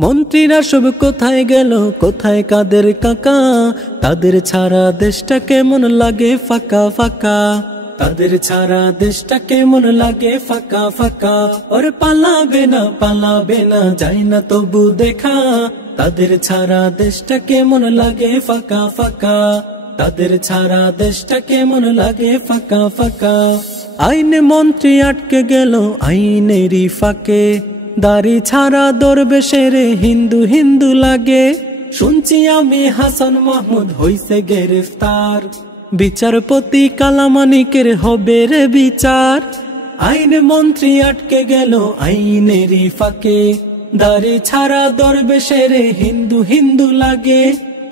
মন্ত্রীরা সব কোথায় গেল, কোথায় কাদের কাকা? তাদের ছাড়া দেশটা কেমন লাগে ফাঁকা ফাঁকা। তাদের ছাড়া দেশটা কেমন লাগে ফাঁকা ফাঁকা। ওরে পালাবে না যায় না তবু দেখা। তাদের ছাড়া দেশটা কেমন লাগে ফাঁকা ফাঁকা। তাদের ছাড়া দেশটা কেমন লাগে ফাঁকা ফাঁকা। আইনে মন্ত্রী আটকে গেল আইনেরই ফাঁকে। দাড়ি ছাড়া দরবেশের হিন্দু হিন্দু লাগে। শুনছি আমি হাসান মাহমুদ হইছে গ্রেফতার। বিচারপতি কালামানিকের হবে রে বিচার। আইন মন্ত্রী আটকে গেল আইনেরই ফাঁকে। দাড়ি ছাড়া দরবেশের হিন্দু হিন্দু লাগে।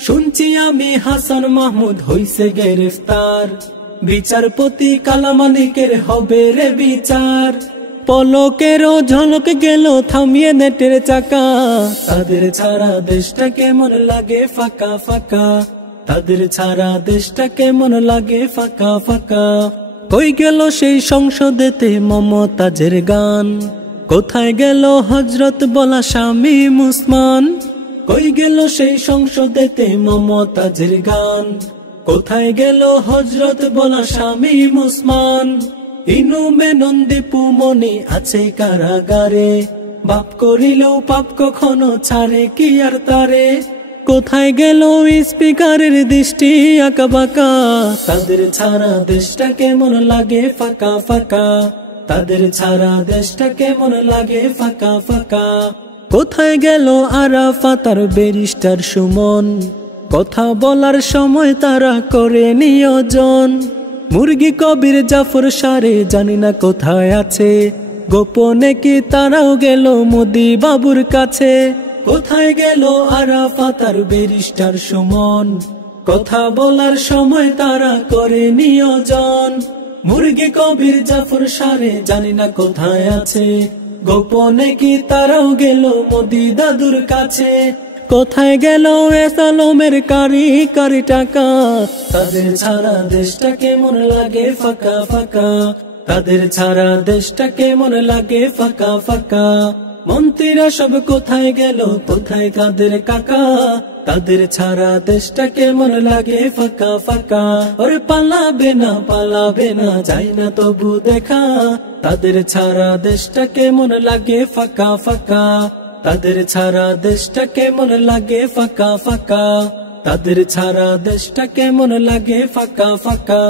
শুনছি আমি হাসান মাহমুদ হইছে গ্রেফতার। বিচারপতি কালামানিকের হবে রে বিচার। পলকেরও ঝলক গেল থামিয়ে নেটের চাকা। তাদের ছাড়া দেশটা কেমন লাগে ফাঁকা ফাঁকা। তাদের ছাড়া দেশটা কেমন লাগে ফাঁকা ফাঁকা। কই গেল সেই সংসদেতে মমতাজের গান? কোথায় গেল হযরত বলা শামীম উসমান? কই গেল সেই সংসদেতে মমতাজের গান? কোথায় গেল হযরত বলা শামীম উসমান? ইনু মেনন দীপু মনি আছে কারাগারে। বাপ করিলেও পাপ কখনো ছাড়ে কি আর তারে? কোথায় গেল স্পিকারের দৃষ্টি আঁকা বাঁকা? তাদের ছাড়া দেশটা কেমন লাগে ফাঁকা ফাঁকা। তাদের ছাড়া দেশটা কেমন লাগে ফাঁকা ফাঁকা। কোথায় গেল আরাফাত আর ব্যারিস্টার সুমন? কথা বলার সময় তারা করে নিয়োজন। মুরগি কবির জাফর সারে জানি না কোথায় আছে। গোপনে কি তারাও গেল মোদি বাবুর কাছে? কোথায় গেল আরাফাত আর ব্যারিস্টার সুমন? কথা বলার সময় তারা করে নিয়োজন। মুরগি কবির জাফর সারে জানি না কোথায় আছে। গোপনে কি তারাও গেল মোদি দাদুর কাছে? কোথায় গেল এসালমের কারি কারি টাকা? তাদের ছাড়া দেশটা কেমন লাগে ফাঁকা ফাঁকা। তাদের ছাড়া দেশটা কেমন লাগে ফাঁকা ফাঁকা। মন্ত্রীরা সব কোথায় গেল, কোথায় কাদের কাকা? তাদের ছাড়া দেশটা কেমন লাগে ফাঁকা ফাঁকা। ওরে পালাবে না যায় না তবু দেখা। তাদের ছাড়া দেশটা কেমন লাগে ফাঁকা ফাঁকা। তাদের ছাড়া দেশটা কেমন লাগে ফাঁকা ফাঁকা। তাদের ছাড়া দেশটা কেমন লাগে ফাঁকা ফাঁকা।